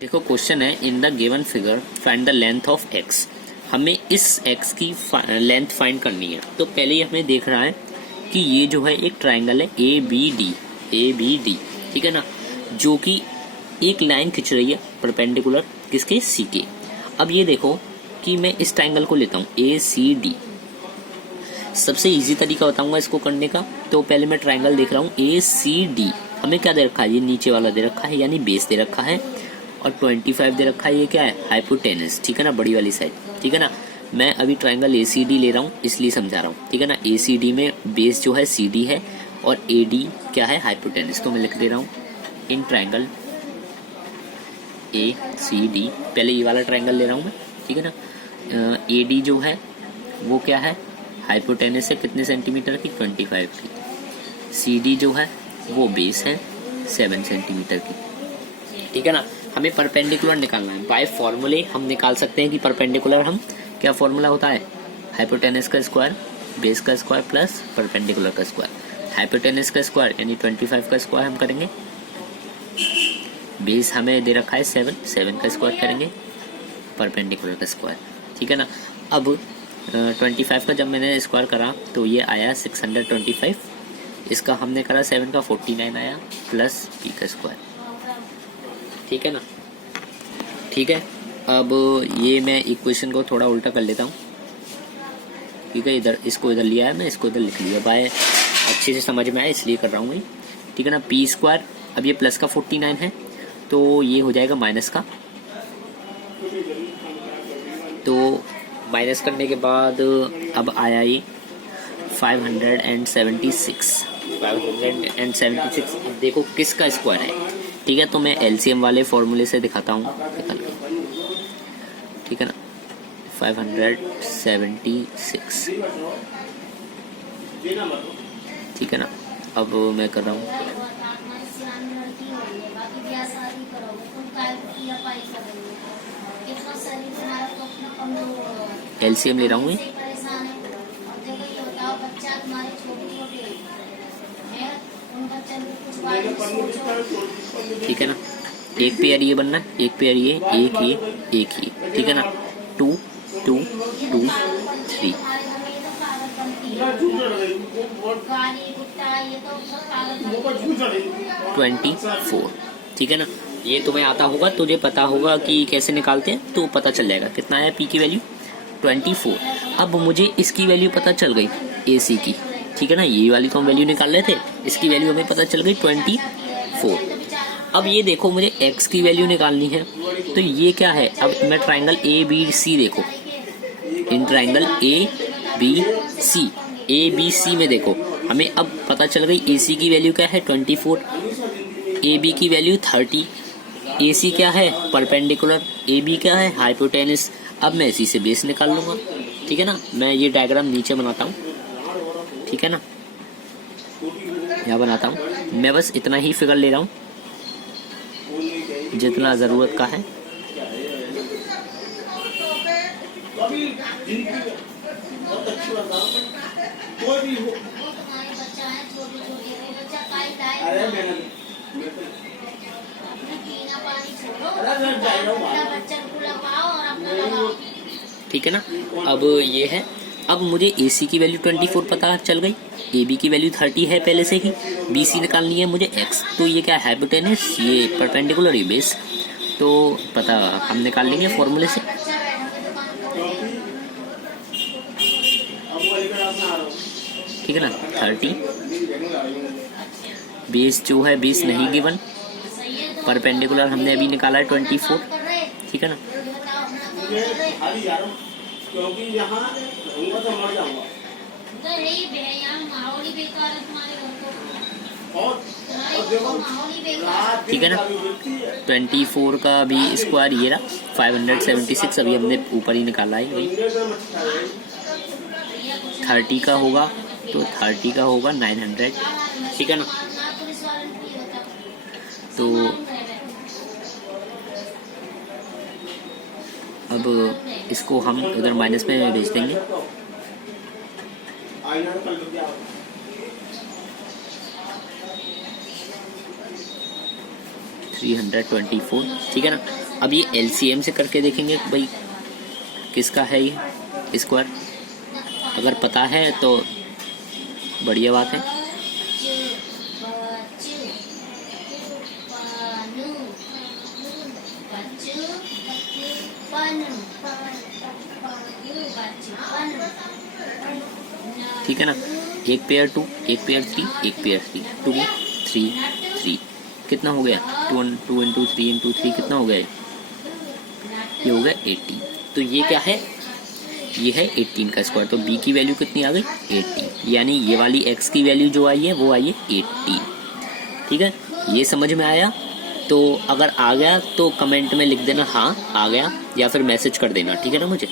देखो क्वेश्चन है in the given figure find the length of x. हमें इस एक्स की लेंथ फाइंड करनी है। तो पहले ही हमें देख रहा है कि ये जो है एक ट्राइंगल है ए बी डी, ठीक है ना, जो कि एक लाइन खींच रही है परपेंडिकुलर किसके, सी के। अब ये देखो कि मैं इस ट्राइंगल को लेता हूँ ए सी डी। सबसे इजी तरीका बताऊंगा इसको करने का। तो पहले मैं ट्राइंगल देख रहा हूँ ए सी डी। हमें क्या दे रखा है, ये नीचे वाला दे रखा है यानी बेस दे रखा है, और 25 दे रखा है। ये क्या है, हाइपोटेनस, ठीक है ना, बड़ी वाली साइड, ठीक है ना। मैं अभी ट्राइंगल ACD ले रहा हूँ इसलिए समझा रहा हूँ, ठीक है ना। ACD में बेस जो है CD है और AD क्या है, हाइपोटेनस। तो मैं लिख दे रहा हूँ इन ट्राइंगल ACD। पहले ये वाला ट्राइंगल ले रहा हूँ मैं, ठीक है ना। AD जो है वो क्या है, हाइपोटेनस है कितने सेंटीमीटर की, 25 की। CD जो है वो बेस है 7 सेंटीमीटर की, ठीक है ना। हमें परपेंडिकुलर निकालना है। बाय फॉर्मूले हम निकाल सकते हैं कि परपेंडिकुलर हम क्या फॉर्मूला होता है, हाइपोटेनस का स्क्वायर बेस का स्क्वायर प्लस परपेंडिकुलर का स्क्वायर। हाइपोटेनस का स्क्वायर यानी 25 का स्क्वायर हम करेंगे, बेस हमें दे रखा है 7 का स्क्वायर करेंगे, परपेंडिकुलर का स्क्वायर, ठीक है ना। अब 25 का जब मैंने स्क्वायर करा तो ये आया 625। इसका हमने करा 7 का 49 आया प्लस पी का स्क्वायर, ठीक है ना। ठीक है, अब ये मैं इक्वेशन को थोड़ा उल्टा कर लेता हूँ, ठीक है। इधर इसको इधर लिया है, मैं इसको इधर लिख लिया। बाय अच्छे से समझ में आया इसलिए कर रहा हूँ मैं, ठीक है ना। पी स्क्वायर, अब ये प्लस का 49 है तो ये हो जाएगा माइनस का। तो माइनस करने के बाद अब आया ये 576। देखो किसका स्क्वायर है, ठीक है। तो मैं LCM वाले फॉर्मूले से दिखाता हूँ निकल के, ठीक है ना। 576, ठीक है ना। अब मैं कर रहा हूँ LCM ले रहा हूँ मैं, ठीक है ना। एक पेयर ये बनना है, एक पेयर ये, एक ये, ठीक है ना। 2 2 2 3, ट्वेंटी 4, ठीक है ना। ये तुम्हें आता होगा, तुझे पता होगा कि कैसे निकालते हैं, तो पता चल जाएगा कितना है पी की वैल्यू 24। अब मुझे इसकी वैल्यू पता चल गई AC की, ठीक है ना। ये वाली तो हम वैल्यू निकाल रहे थे, इसकी वैल्यू हमें पता चल गई 24। अब ये देखो मुझे x की वैल्यू निकालनी है, तो ये क्या है। अब मैं ट्राइंगल ABC देखो, इन ट्राइंगल ABC में देखो हमें अब पता चल गई AC की वैल्यू क्या है 24, AB की वैल्यू 30, AC क्या है परपेंडिकुलर, AB क्या है हाइपोटेनस। अब मैं इसी से बेस निकाल लूंगा, ठीक है ना। मैं ये डायग्राम नीचे बनाता हूँ, ठीक है ना, यहाँ बनाता हूँ। मैं बस इतना ही फिगर ले रहा हूँ जितना जरूरत का है, ठीक है ना। अब ये है, अब मुझे AC की वैल्यू 24 पता चल गई, AB की वैल्यू 30 है पहले से ही, BC निकालनी है मुझे X। तो ये क्या है हाइपोटेनस, ये परपेंडिकुलर, ये बेस, तो पता हम निकाल लेंगे फॉर्मूले से, ठीक है ना। 30 बेस जो है बेस नहीं गिवन, परपेंडिकुलर हमने अभी निकाला है 24, ठीक है ना। ठीक है ना। 24 का भी स्क्वायर ये रहा 576, अभी हमने ऊपर ही निकाला है वही। 30 का होगा तो 30 का होगा 900, ठीक है ना। तो अब इसको हम उधर माइनस में भेज देंगे, 324, ठीक है ना। अब ये LCM से करके देखेंगे भाई किसका है ये स्क्वायर। अगर पता है तो बढ़िया बात है। ठीक है ना, एक पेयर 2, एक पेयर 3, एक पेयर 3, 2 3 3 कितना हो गया 2 इंटू 3 इंटू 3 कितना हो गया, ये हो गया 18। तो ये क्या है, ये है 18 का स्क्वायर। तो b की वैल्यू कितनी आ गई 18, यानी ये वाली x की वैल्यू जो आई है वो आई है 18। ठीक है, ये समझ में आया। तो अगर आ गया तो कमेंट में लिख देना हाँ आ गया, या फिर मैसेज कर देना, ठीक है ना मुझे।